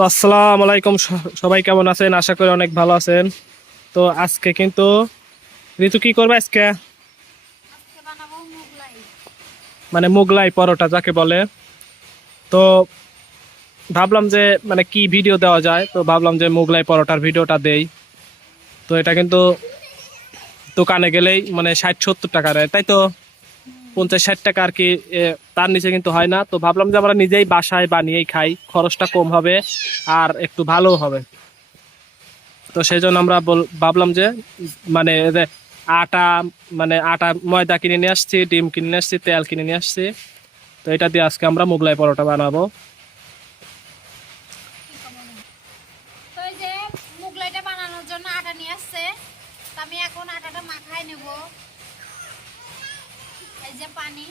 তো আসসালামু আলাইকুম, সবাই কেমন আছেন? আশা করি অনেক ভালো আছেন। তো আজকে কিন্তু ঋতু কি করবে আজকে? মানে মোগলাই পরোটা যাকে বলে। তো ভাবলাম যে মানে কি ভিডিও দেওয়া যায়, তো ভাবলাম যে মোগলাই পরোটার ভিডিওটা দেই। তো এটা কিন্তু দোকানে গেলেই মানে 60-70 টাকা দেয়, তাই তো 50-60 টাকা আর কি। তার নিচে কিন্তু হয় না। তো ভাবলাম যে আমরা নিজেই বাসায় বানিয়েই খাই, খরচটা কম হবে আর একটু ভালো হবে। তো সেই জন্য আমরা ভাবলাম যে মানে এই যে আটা, মানে আটা ময়দা কিনে নিয়ে আসছি, ডিম কিনে নিয়ে আসছি, তেল কিনে নিয়ে আসছি। তো এটা দিয়ে আজকে আমরা মোগলাই পরোটা বানাবো। তো এই যে মুগলাইটা বানানোর জন্য আটা নিয়ে আসছে। তো আমি এখন আটাটা মাখায় নেব। এই যে পানি,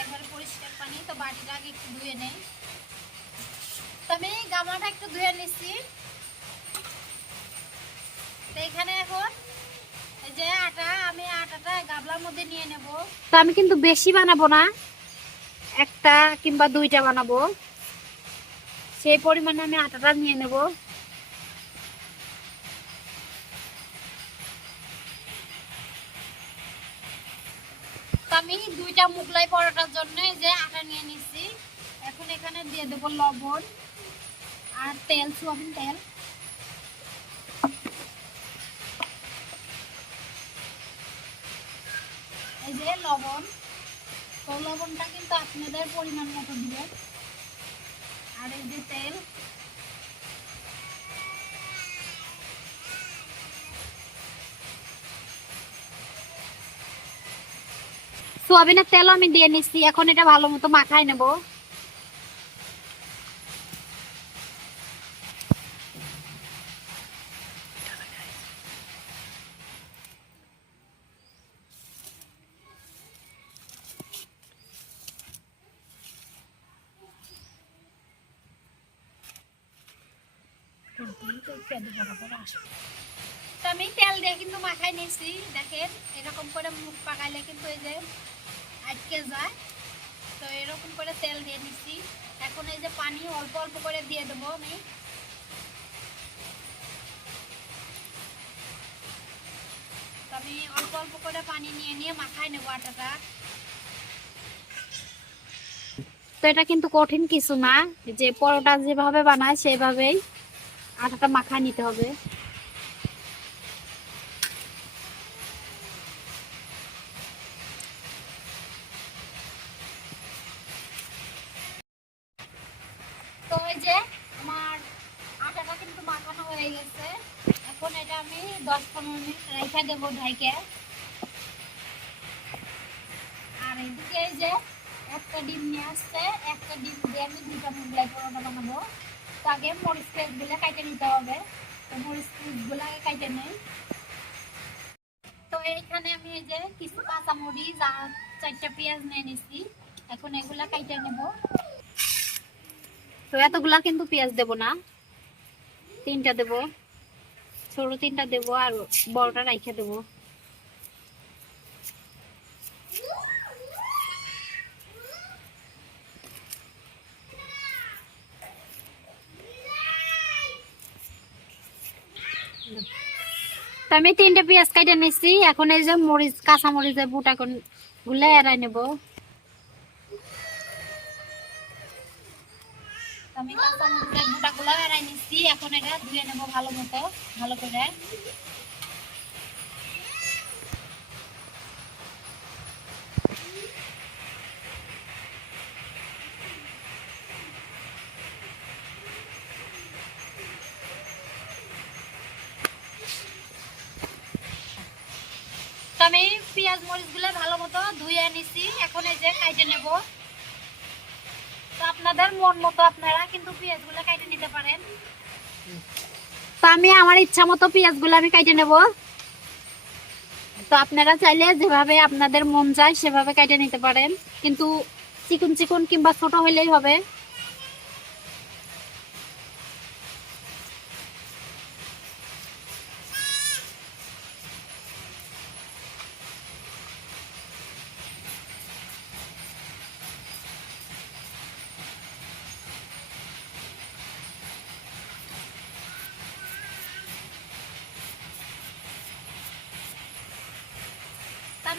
একবারে পরিষ্কার পানি। তো বাটিটা আগে একটু ধুয়ে নেই। তো আমি গামলাটা একটু ধুয়ে নিচ্ছি। তো এখানে এখন এই যে আমি আটাটা গামলার মধ্যে নিয়ে নেব। তো আমি কিন্তু বেশি বানাবো না, একটা কিংবা দুইটা বানাবো, সেই পরিমাণে আমি আটাটা নিয়ে নেব। তো আমি দুইটা মুগলাই পরোটার জন্য এই যে আটা নিয়ে নিচ্ছি। এখন এখানে দিয়ে দেবো লবণ আর তেল, সয়াবিন তেল। এই যে লবণ, তো লবণটা কিন্তু আপনাদের পরিমাণ মতো দিবেন। আর এই যে তেল, সয়াবিনের তেলও আমি দিয়ে নিচ্ছি। এখন এটা ভালো মতো মাখাই নেব। তো আমি তেল দিয়ে কিন্তু মাখাই নিয়েছি। দেখেন এরকম করে মুখ পাকাইলে কিন্তু এই যে আটকে যায়। তো এরকম করে তেল দিয়ে নিচ্ছি। এখন এই যে পানি অল্প অল্প করে দিয়ে দেবো আমি। তো আমি অল্প অল্প করে পানি নিয়ে নিয়ে মাখাই নেবো আটাটা। তো এটা কিন্তু কঠিন কিছু না, যে পরোটা যেভাবে বানায় সেভাবেই আটাটা মাখায় নিতে হবে। তো এই যে আমার আটাটা কিন্তু মাখানো হয়ে গেছে। এখন এটা আমি 10-15 মিনিট রেখে দেবো ঢাইকে। আর এদিকে এই যে একটা ডিম নিয়ে আসছে, একটা ডিম দিয়ে আমি দুইটা মোগলাই পরোটা বানাবো। তো আগে মরিচ গুলো কাটে নিতে হবে। তো মরিচ গুলো আগে কাটে নেই। তো এইখানে আমি এই যে কিছু কাঁচা মরিচ আর 4টা পেঁয়াজ নিয়ে নিছি। এখন এগুলা কাটে নেব। তো এতগুলা কিন্তু পেঁয়াজ দেব না, 3টা দেব, ছোট 3টা দেবো আর বড়টা রাইখে দেবো। তো আমি 3টা পেঁয়াজ কাটে নিচ্ছি। এখন এই যে মরিচ, কাঁচা মরিচের বুটা গুলা এড়াই নেব। আমি কাঁচা মরিচের বুটা গুলা এড়াই নিচ্ছি। এখন এটা ধুয়ে নেব ভালো মতো, ভালো করে। তো আমি পেঁয়াজ মরিচ গুলা ভালো মতো ধুয়ে নিচ্ছি। এখন এই যে কাটে নেব। তো আপনাদের মন মতো আপনারা কিন্তু পেঁয়াজ গুলা কাটে নিতে পারেন। তো আমি আমার ইচ্ছা মতো পেঁয়াজ গুলা আমি কাটে নেব। তো আপনারা চাইলে যেভাবে আপনাদের মন চায় সেভাবে কেটে নিতে পারেন, কিন্তু চিকন চিকন কিংবা ছোট হইলেই হবে।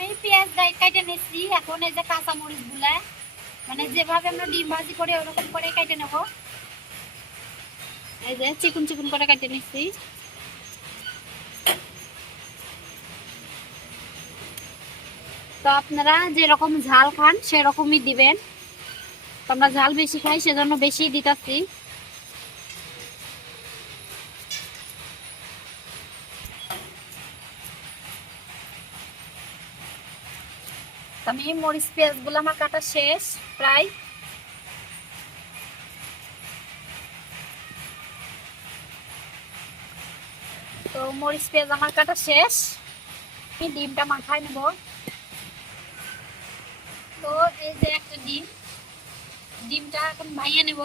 আমি পেঁয়াজ কেটে নিচ্ছি। এখন এই যে কাঁচা মরিচ গুলা মানে যেভাবে আমরা ডিম ভাজি করি ওরকম করে কেটে নেব। এই যে চিকুন চিকুন করে কেটে নিচ্ছি। তো আপনারা যেরকম ঝাল খান সেরকমই দিবেন। তো আমরা ঝাল বেশি খাই সেজন্য বেশি দিতেছি। আমি মরিচ পেঁয়াজ গুলো আমার কাটা শেষ প্রায়। তো মরিচ পেঁয়াজ আমার কাটা শেষ। আমি ডিমটা মাখায় নেব। তো এই যে একটা ডিমটা এখন ভাইয়া নেব।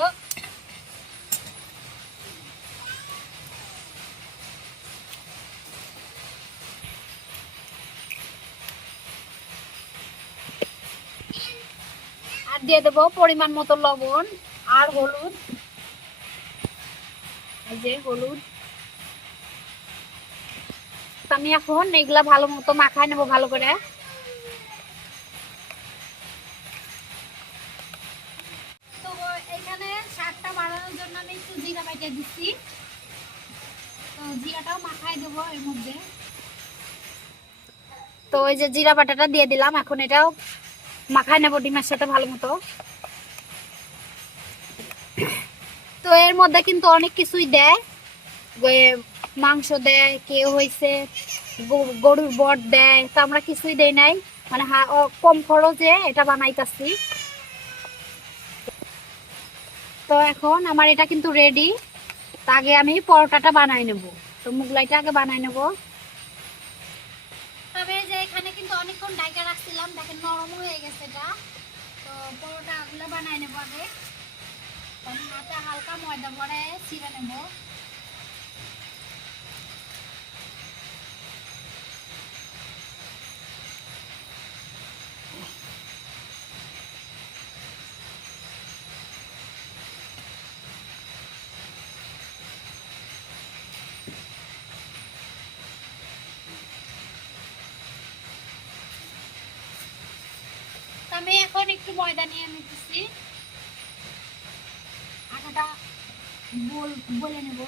আর দিয়ে দেবো পরিমাণ মতো লবণ আর হলুদ। এই যে হলুদ। আমি এখন এগুলা ভালো মতো মাখায় নেবো ভালো করে। তো এখানে শাকটা বানানোর জন্য আমি একটু জিরা বাইটে দিচ্ছি। তো জিরাটাও মাখায় দেবো এর মধ্যে। তো ওই যে জিরা বাটাটা দিয়ে দিলাম। এখন এটাও মাখায় নেবো ডিমের সাথে ভালো মতো। তো এর মধ্যে কিন্তু অনেক কিছুই দেয়। মাংস দেয়, কেউ হয়েছে গরুর বট দেয়। তো আমরা কিছুই দেই নাই, মানে কম খরচে এটা বানাইতেছি। তো এখন আমার এটা কিন্তু রেডি। আগে আমি পরোটাটা বানাই নেব। তো মুগলাইটা আগে বানাই নেব। তবে যে এখানে কিন্তু অনেকক্ষণ ডাইকা রাখছিলাম, দেখেন নরম হয়ে গেছে এটা। তো পরোটা গুলো বানাই নেব আগে। হাতে হালকা ময়দা ভরে ছিঁড়ে নেব। আমি এখন একটু ময়দা নিয়ে নিতেছি। আটাটা বলে নেব,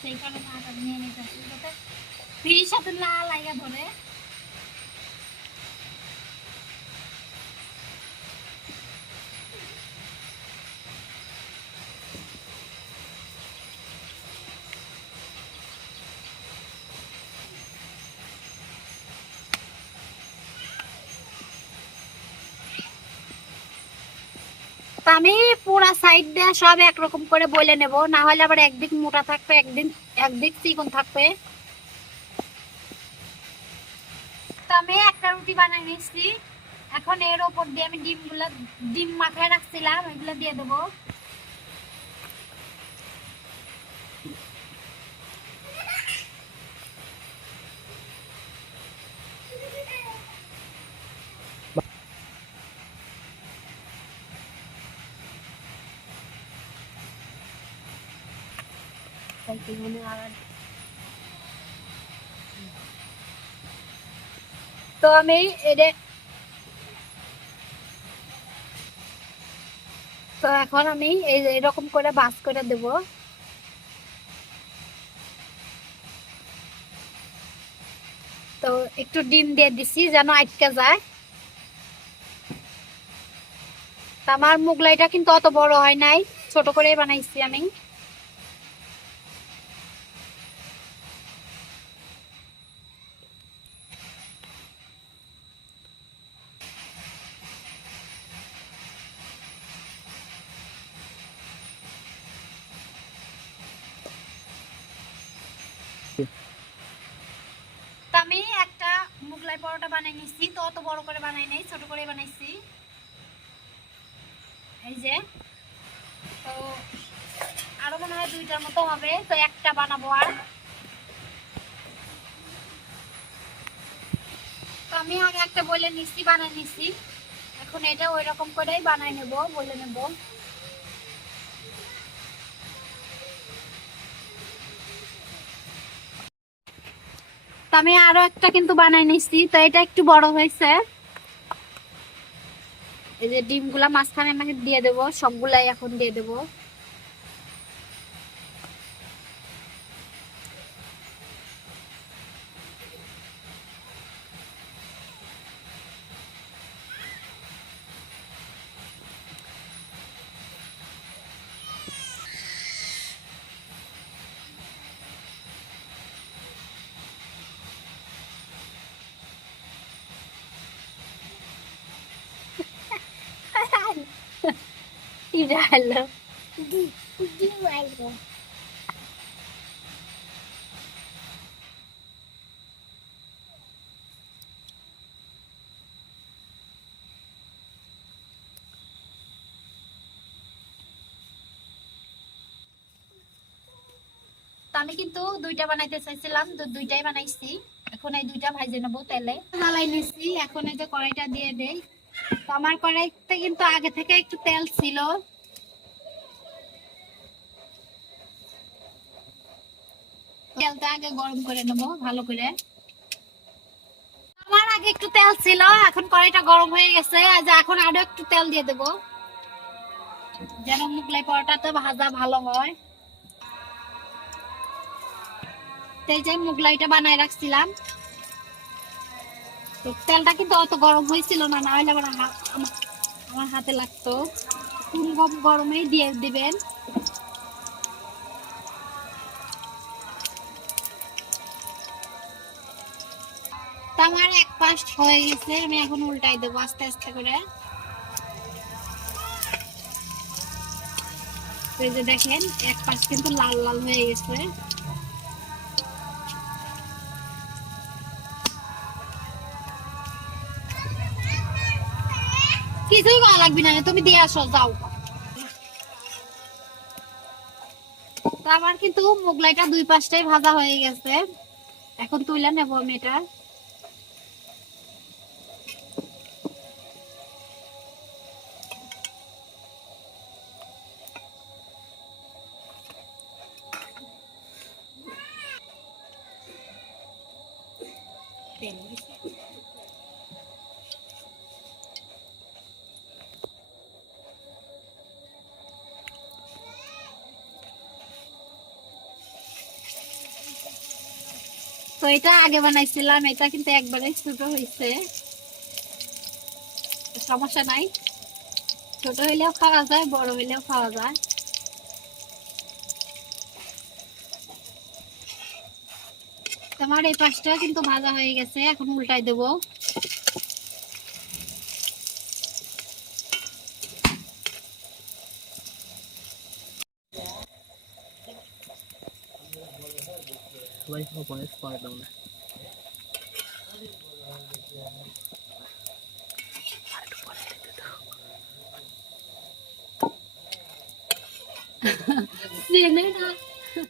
সেই কারণে আটা নিয়ে নিতেছি যাতে ফ্রির সাথে না লাগা ধরে। আমি পুরা সাইড দিয়ে সব একরকম করে বলে নেব, না হলে আবার একদিক মোটা থাকবে একদিক চিকন থাকবে। তো আমি একটা রুটি বানিয়ে নিচ্ছি। এখন এর উপর দিয়ে আমি ডিম মাখায় রাখছিলাম এগুলো দিয়ে দেবো। তো আমি তো এখন আমি এরকম করে বাস করে দেব। তো একটু ডিম দিয়ে দিছি যেন আটকে যায়। আমার মুগলাইটা কিন্তু অত বড় হয় নাই, ছোট করে বানাইছি আমি। তো আমি একটা মুগলাই পরোটা বানাই নিচ্ছি। তো অত বড় করে বানাই নাই, ছোট করে বানাইছি। এই যে তো আরো মনে হয় দুইটার মতো হবে, তো একটা বানাবো আর। তো আমি আগে একটা বলে নিচ্ছি, বানাই নিচ্ছি। এখন এটা ওই রকম করেই বানাই নেব, বলে নেব। তো তো আমি আরো একটা কিন্তু বানাই নিচ্ছি, তো এটা একটু বড় হয়েছে। এই যে ডিমগুলা মাঝখানে আমাকে দিয়ে দেবো, সবগুলাই এখন দিয়ে দেবো। কি ডালো তো আমি কিন্তু দুইটা বানাইতে চাইছিলাম, তো দুইটাই বানাইছি। এখন এই দুইটা ভাজে নেবো তেলে। জ্বালাই নিচ্ছি, এখন এই যে কড়াইটা দিয়ে দেই। তো আমার কড়াইতে কিন্তু আগে থেকে একটু তেল ছিল। তেলটা আগে গরম করে নেবো ভালো করে। আমার আগে একটু তেল ছিল, এখন কড়াইটা গরম হয়ে গেছে। আজ এখন আরো একটু তেল দিয়ে দেবো, যেন মোগলাই পরোটাতে ভাজা ভালো হয়। এই যে মোগলাইটা বানায় রাখছিলাম, তো তেলটা কিন্তু অত গরম হয়েছিল না, না হলে আমার হাতে লাগতো। কম গরমেই দিয়ে দিবেন। তো আমার এক পাশ হয়ে গেছে, আমি এখন উল্টাই দেবো আস্তে আস্তে করে। এই যে দেখেন এক পাশ কিন্তু লাল লাল হয়ে গেছে। কিছুই ভালো লাগবে না, তুমি দিয়ে আসো যাও। তো আমার কিন্তু মোগলাইটা দুই পাশটাই ভাজা হয়ে গেছে, এখন তুলে নেবো আমি এটা। তো এটা আগে বানাইছিলাম, এটা কিন্তু একবারে ছোট হয়েছে, সমস্যা নাই। ছোট হইলেও খাওয়া যায়, বড় হইলেও খাওয়া যায়। তোমার এই পাশটা কিন্তু ভাজা হয়ে গেছে, এখন উল্টাই দেবো।